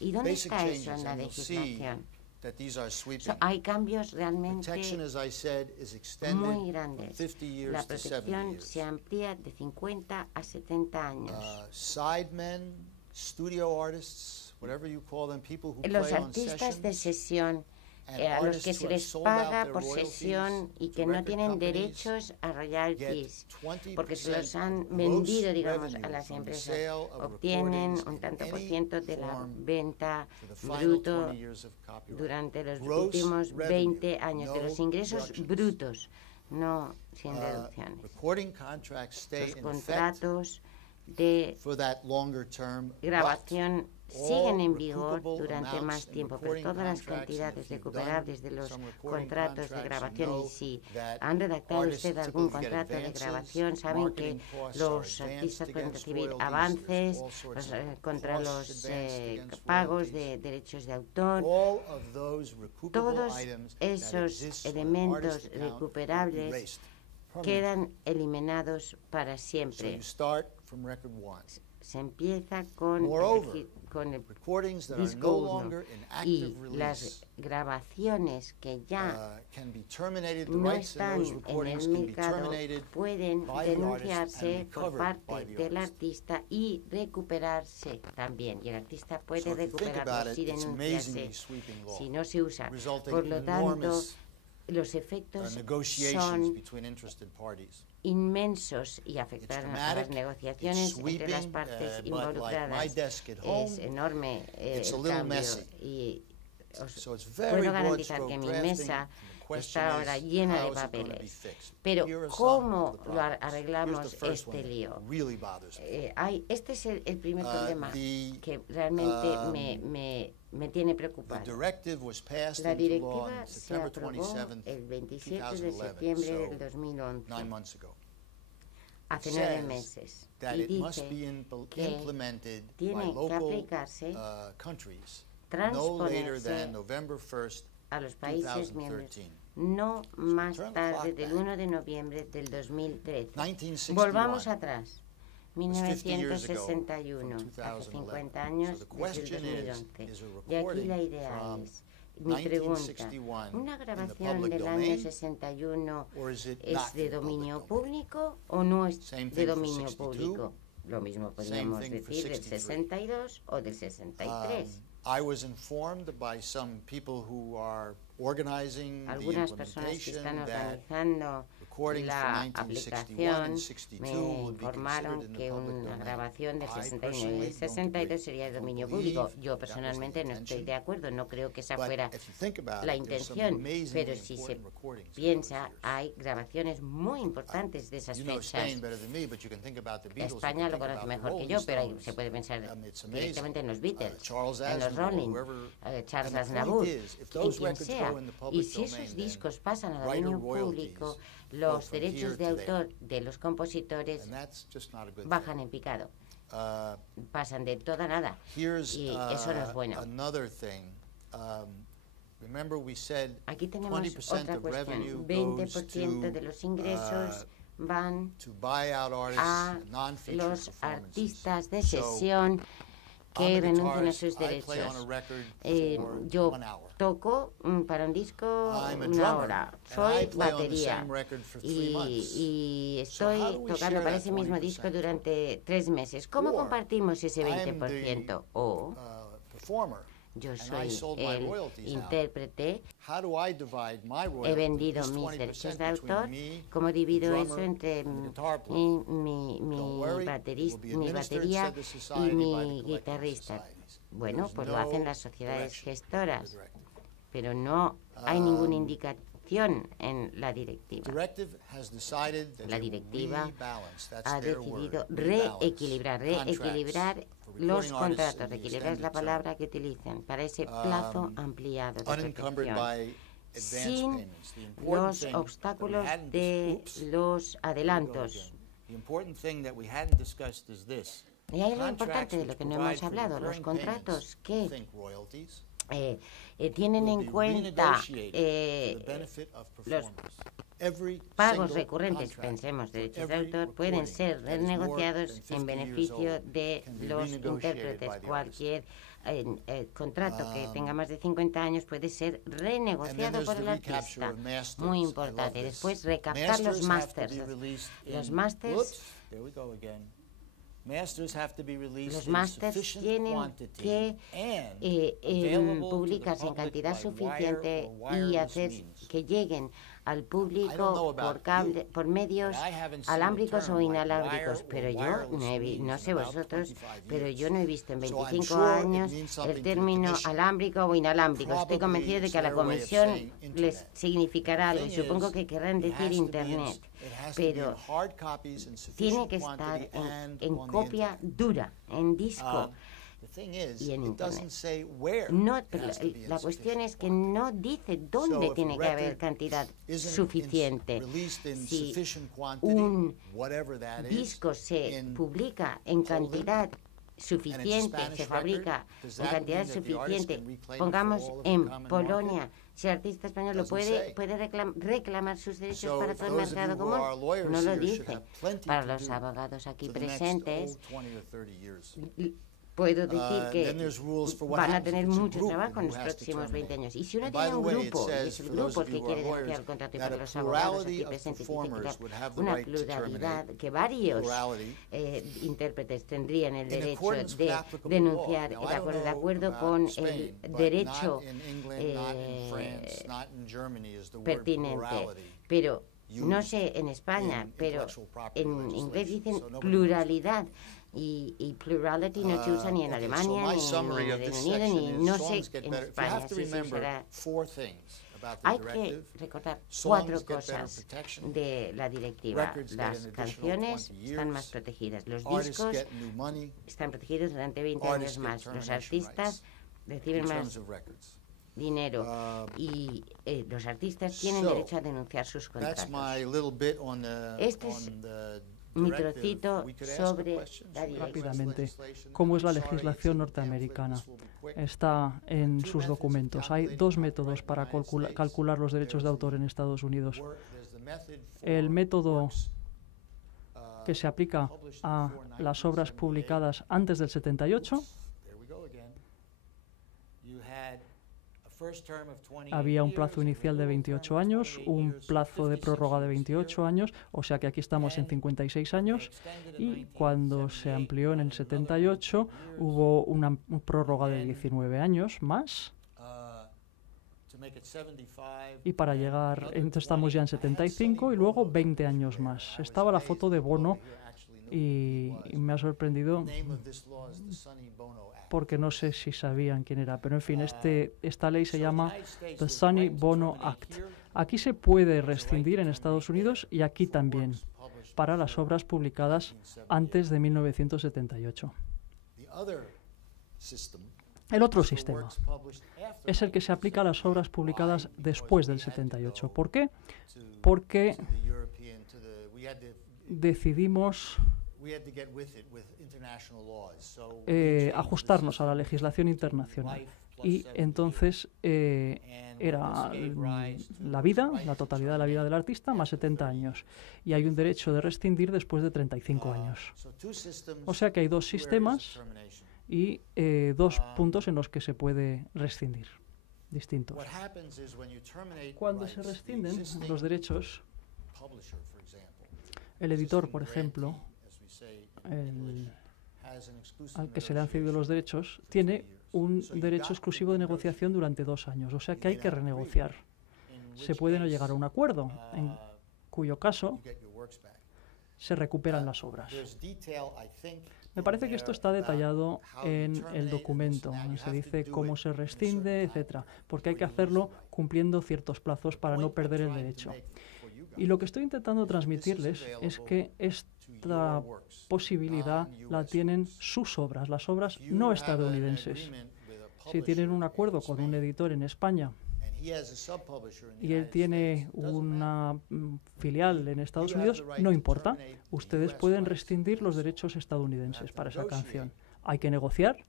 ¿Y dónde está eso en la legislación? Hay cambios realmente muy grandes. La protección se amplía de 50 a 70 años. Los artistas de sesión, a los que se les paga por sesión y que no tienen derechos a royalties, porque se los han vendido, digamos, a las empresas, obtienen un tanto por ciento de la venta bruto durante los últimos 20 años, de los ingresos brutos, no sin deducciones. Los contratos de grabación siguen en vigor durante más tiempo, pero todas las cantidades recuperables de los contratos de grabación, y si han redactado usted algún contrato de grabación, saben que los artistas pueden recibir avances contra los pagos de derechos de autor. Todos esos elementos recuperables quedan eliminados para siempre. Se empieza con el disco 1 y las grabaciones que ya no están en el mercado pueden denunciarse por parte del artista y recuperarse también. Y el artista puede recuperarlo si denunciarse, si no se usa. Por lo tanto, los efectos son inmensos y afectarán a las negociaciones entre las partes involucradas. Es enorme el cambio y os puedo garantizar que mi mesa está ahora llena de papeles. Pero ¿cómo lo arreglamos este lío? Este es el primer problema que realmente me tiene preocupado. La directiva se aprobó el 27 de septiembre del 2011, hace 9 meses, y dice que tiene que aplicarse, transponerse a los países miembros no más tarde del 1 de noviembre del 2013. Volvamos atrás. 1961, hace 50 años, desde el 2011. Y aquí la idea es, mi pregunta, ¿una grabación del año 61 es de dominio público o no es de dominio público? Lo mismo podríamos decir del 62 o del 63. Algunas personas que están organizando la aplicación me informaron que una grabación del 61 y del 62 sería de dominio público. Yo personalmente no estoy de acuerdo, no creo que esa fuera la intención, pero si se piensa, hay grabaciones muy importantes de esas fechas. España lo conoce mejor que yo, pero ahí se puede pensar directamente en los Beatles, en los Rolling, Charles Aznavour, en quien sea. Y si esos discos pasan a dominio público, los derechos de autor de los compositores bajan en picado. Pasan de todo a nada. Y eso no es bueno. Aquí tenemos otra cuestión. 20% de los ingresos van a los artistas de sesión que renuncian a sus derechos. Yo toco para un disco 1 hora, soy batería y estoy tocando para ese mismo disco durante 3 meses. ¿Cómo compartimos ese 20%? O yo soy el intérprete, he vendido mis derechos de autor, ¿cómo divido eso entre mi batería y mi guitarrista? Bueno, pues lo hacen las sociedades gestoras, pero no hay ninguna indicación en la directiva. La directiva ha decidido reequilibrar los contratos. Reequilibrar es la palabra que utilizan para ese plazo ampliado de protección, sin los obstáculos de los adelantos. Y hay algo importante de lo que no hemos hablado, los contratos que tienen en cuenta los pagos recurrentes, pensemos, derechos de autor, pueden ser renegociados en beneficio de los intérpretes. Cualquier contrato que tenga más de 50 años puede ser renegociado por el artista. Muy importante. Después, recaptar los másters. Los másters tienen que publicarse en cantidad suficiente y hacer que lleguen al público por cable, por medios alámbricos o inalámbricos, pero yo no sé vosotros, pero yo no he visto en 25 años el término alámbrico o inalámbrico. Estoy convencido de que a la Comisión les significará algo y supongo que querrán decir Internet, pero tiene que estar en copia dura, en disco y en Internet. No, pero la cuestión es que no dice dónde tiene que haber cantidad suficiente. Si un disco se publica en cantidad suficiente, se fabrica en cantidad suficiente, pongamos en Polonia, si el artista español lo puede reclamar sus derechos para todo el mercado común, no lo dice. Para los abogados aquí presentes, puedo decir que van a tener mucho trabajo en los próximos 20 años. Y si uno tiene un grupo, y es el grupo el que quiere denunciar el contrato, y para los abogados aquí presentes dice que una pluralidad, que varios intérpretes tendrían el derecho de denunciar de acuerdo con el derecho pertinente. Pero no sé en España, pero en inglés dicen pluralidad. Y plurality no se usa ni en Alemania, ni en el Reino Unido, ni no sé en España si se usará. Hay que recordar 4 cosas de la directiva. Las canciones están más protegidas, los discos están protegidos durante 20 años más, los artistas reciben más dinero y los artistas tienen derecho a denunciar sus contratos. Este es mi trocito sobre la directiva. Rápidamente, ¿cómo es la legislación norteamericana? Está en sus documentos. Hay 2 métodos para calcular los derechos de autor en Estados Unidos. El método que se aplica a las obras publicadas antes del 78. Había un plazo inicial de 28 años, un plazo de prórroga de 28 años, o sea que aquí estamos en 56 años, y cuando se amplió en el 78 hubo una prórroga de 19 años más, y para llegar, entonces estamos ya en 75 y luego 20 años más. Estaba la foto de Bono y me ha sorprendido porque no sé si sabían quién era, pero en fin, esta ley se llama The Sonny Bono Act. Aquí se puede rescindir en Estados Unidos y aquí también, para las obras publicadas antes de 1978. El otro sistema es el que se aplica a las obras publicadas después del 78. ¿Por qué? Porque decidimos ajustarnos a la legislación internacional y entonces era la vida, la totalidad de la vida del artista más 70 años y hay un derecho de rescindir después de 35 años. O sea que hay 2 sistemas y 2 puntos en los que se puede rescindir, distintos. Cuando se rescinden los derechos, el editor, por ejemplo, al que se le han cedido los derechos, tiene un derecho exclusivo de negociación durante 2 años, o sea que hay que renegociar. Se puede no llegar a un acuerdo, en cuyo caso se recuperan las obras. Me parece que esto está detallado en el documento, donde se dice cómo se rescinde, etcétera, porque hay que hacerlo cumpliendo ciertos plazos para no perder el derecho. Y lo que estoy intentando transmitirles es que esta posibilidad la tienen sus obras, las obras no estadounidenses. Si tienen un acuerdo con un editor en España y él tiene una filial en Estados Unidos, no importa. Ustedes pueden rescindir los derechos estadounidenses para esa canción. Hay que negociar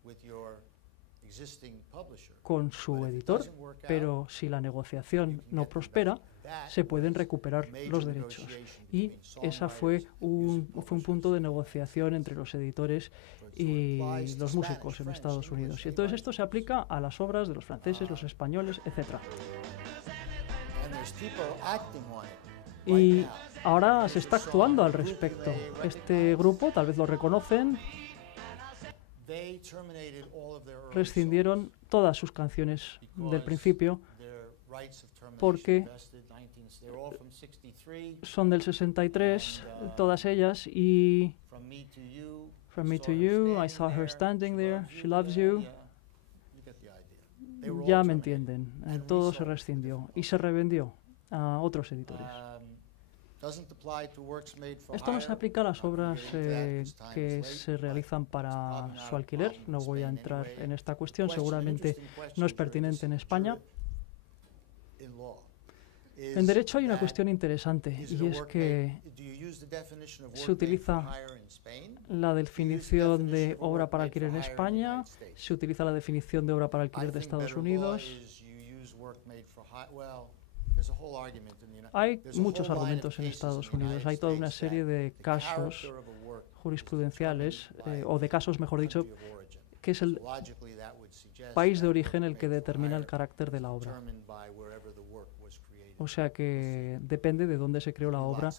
con su editor, pero si la negociación no prospera, se pueden recuperar los derechos. Y esa fue un punto de negociación entre los editores y los músicos en Estados Unidos. Y entonces esto se aplica a las obras de los franceses, los españoles, etc. Y ahora se está actuando al respecto. Este grupo, tal vez lo reconocen, rescindieron todas sus canciones del principio porque son del 63, todas ellas, y From Me to You, I Saw Her Standing There, She Loves You. Ya me entienden, todo se rescindió y se revendió a otros editores. Esto no se aplica a las obras que se realizan para su alquiler. No voy a entrar en esta cuestión, seguramente no es pertinente en España. En derecho hay una cuestión interesante, y es que se utiliza la definición de obra para alquiler en España, se utiliza la definición de obra para alquiler de Estados Unidos. Hay muchos argumentos en Estados Unidos, hay toda una serie de casos jurisprudenciales, o de casos, mejor dicho, que es el país de origen el que determina el carácter de la obra. O sea que depende de dónde se creó la obra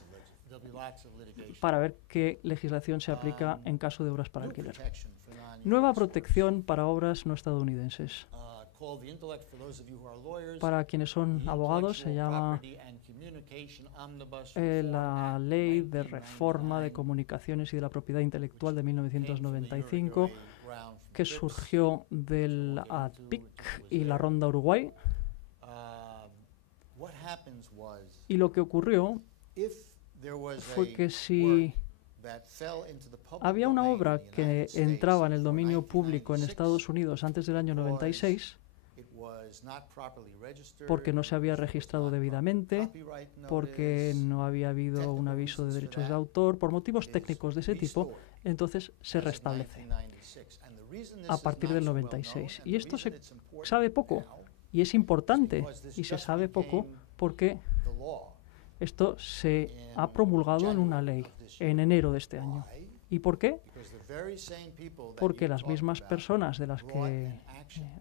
para ver qué legislación se aplica en caso de obras para alquiler. Nueva protección para obras no estadounidenses. Para quienes son abogados se llama la Ley de Reforma de Comunicaciones y de la Propiedad Intelectual de 1995, que surgió del ADPIC y la Ronda Uruguay. Y lo que ocurrió fue que si había una obra que entraba en el dominio público en Estados Unidos antes del año 96, porque no se había registrado debidamente, porque no había habido un aviso de derechos de autor, por motivos técnicos de ese tipo, entonces se restablece a partir del 96. Y esto se sabe poco, y es importante, y se sabe poco porque esto se ha promulgado en una ley en enero de este año. ¿Y por qué? Porque las mismas personas de las que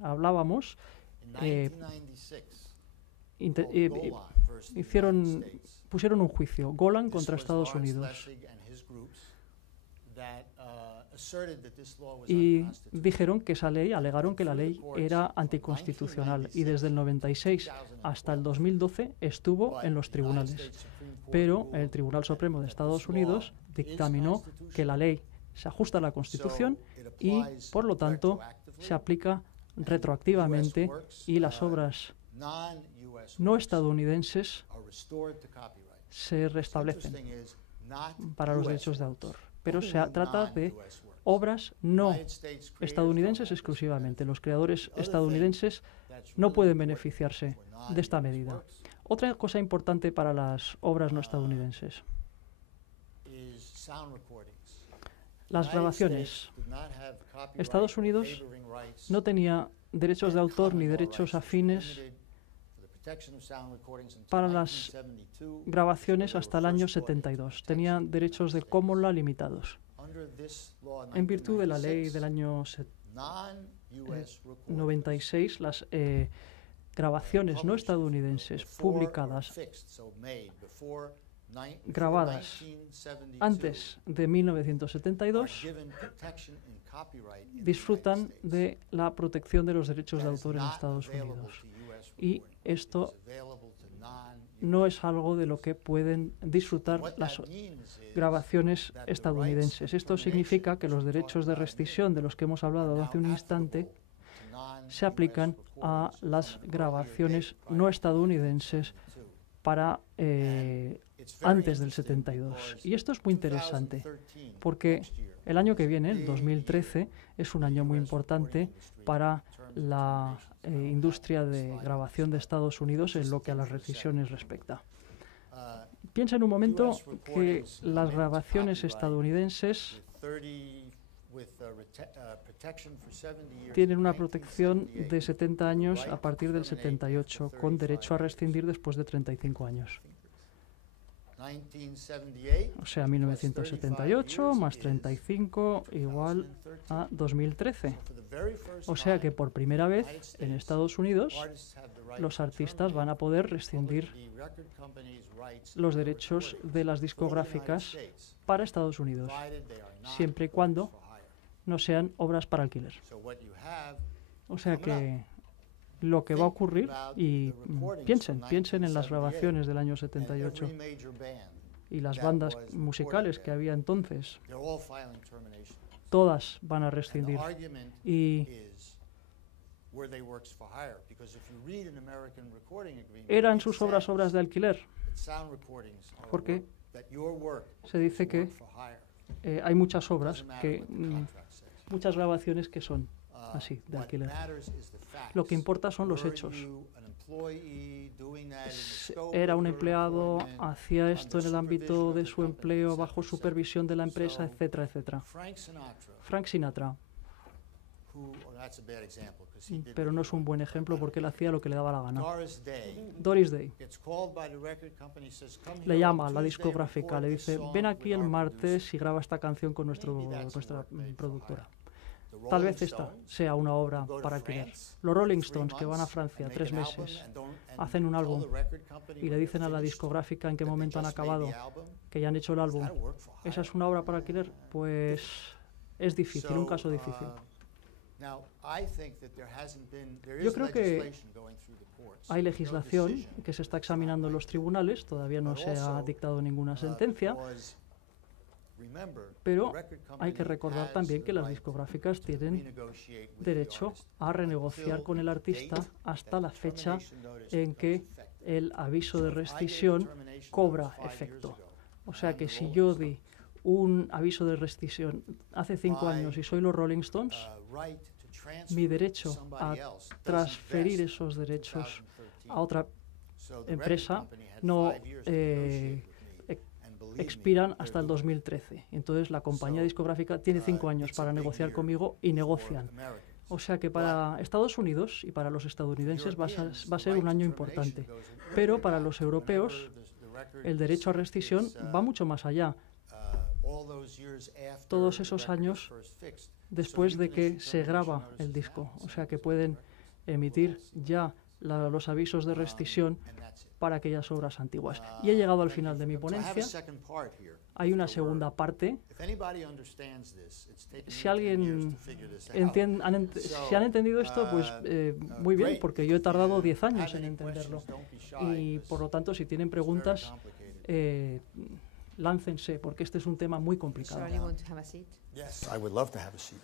hablábamos pusieron un juicio, Golan contra Estados Unidos, y dijeron que esa ley, alegaron que la ley era anticonstitucional, y desde el 96 hasta el 2012 estuvo en los tribunales. Pero el Tribunal Supremo de Estados Unidos dictaminó que la ley se ajusta a la Constitución y, por lo tanto, se aplica retroactivamente, y las obras no estadounidenses se restablecen para los derechos de autor. Pero se trata de obras no estadounidenses exclusivamente. Los creadores estadounidenses no pueden beneficiarse de esta medida. Otra cosa importante para las obras no estadounidenses: las grabaciones. Estados Unidos no tenía derechos de autor ni derechos afines para las grabaciones hasta el año 72. Tenían derechos de common law limitados. En virtud de la ley del año 96, las grabaciones no estadounidenses publicadas, grabadas antes de 1972, disfrutan de la protección de los derechos de autor en Estados Unidos. Y esto no es algo de lo que pueden disfrutar las grabaciones estadounidenses. Esto significa que los derechos de rescisión de los que hemos hablado hace un instante se aplican a las grabaciones no estadounidenses para antes del 72. Y esto es muy interesante porque el año que viene, el 2013, es un año muy importante para la industria de grabación de Estados Unidos en lo que a las rescisiones respecta. Piensa en un momento que las grabaciones estadounidenses tienen una protección de 70 años a partir del 78, con derecho a rescindir después de 35 años. O sea, 1978 más 35 igual a 2013. O sea que por primera vez en Estados Unidos los artistas van a poder rescindir los derechos de las discográficas para Estados Unidos, siempre y cuando no sean obras para alquiler. O sea que lo que va a ocurrir, y piensen en las grabaciones del año 78 y las bandas musicales que había entonces, todas van a rescindir. Y eran sus obras de alquiler, porque se dice que hay muchas obras, muchas grabaciones que son así, de alquiler. Lo que importa son los hechos. Era un empleado, hacía esto en el ámbito de su empleo, bajo supervisión de la empresa, etcétera, etcétera. Frank Sinatra. Pero no es un buen ejemplo porque él hacía lo que le daba la gana. Doris Day le llama a la discográfica, le dice, ven aquí el martes y graba esta canción con nuestra productora. Tal vez esta sea una obra para alquiler. Los Rolling Stones, que van a Francia 3 meses, hacen un álbum y le dicen a la discográfica en qué momento han acabado, que ya han hecho el álbum. ¿Esa es una obra para alquiler? Pues es difícil, un caso difícil. Yo creo que hay legislación que se está examinando en los tribunales, todavía no se ha dictado ninguna sentencia, pero hay que recordar también que las discográficas tienen derecho a renegociar con el artista hasta la fecha en que el aviso de rescisión cobra efecto. O sea que si yo di un aviso de rescisión hace 5 años y soy los Rolling Stones, mi derecho a transferir esos derechos a otra empresa no expiran hasta el 2013. Entonces la compañía discográfica tiene 5 años para negociar conmigo y negocian. O sea que para Estados Unidos y para los estadounidenses va a ser un año importante. Pero para los europeos el derecho a rescisión va mucho más allá. Todos esos años después de que se graba el disco. O sea que pueden emitir ya los avisos de rescisión para aquellas obras antiguas. Y he llegado al final de mi ponencia. Hay una segunda parte. Si alguien si han entendido esto, pues muy bien, porque yo he tardado 10 años en entenderlo. Y por lo tanto, si tienen preguntas, láncense, porque este es un tema muy complicado. Yes, I would love to have a seat.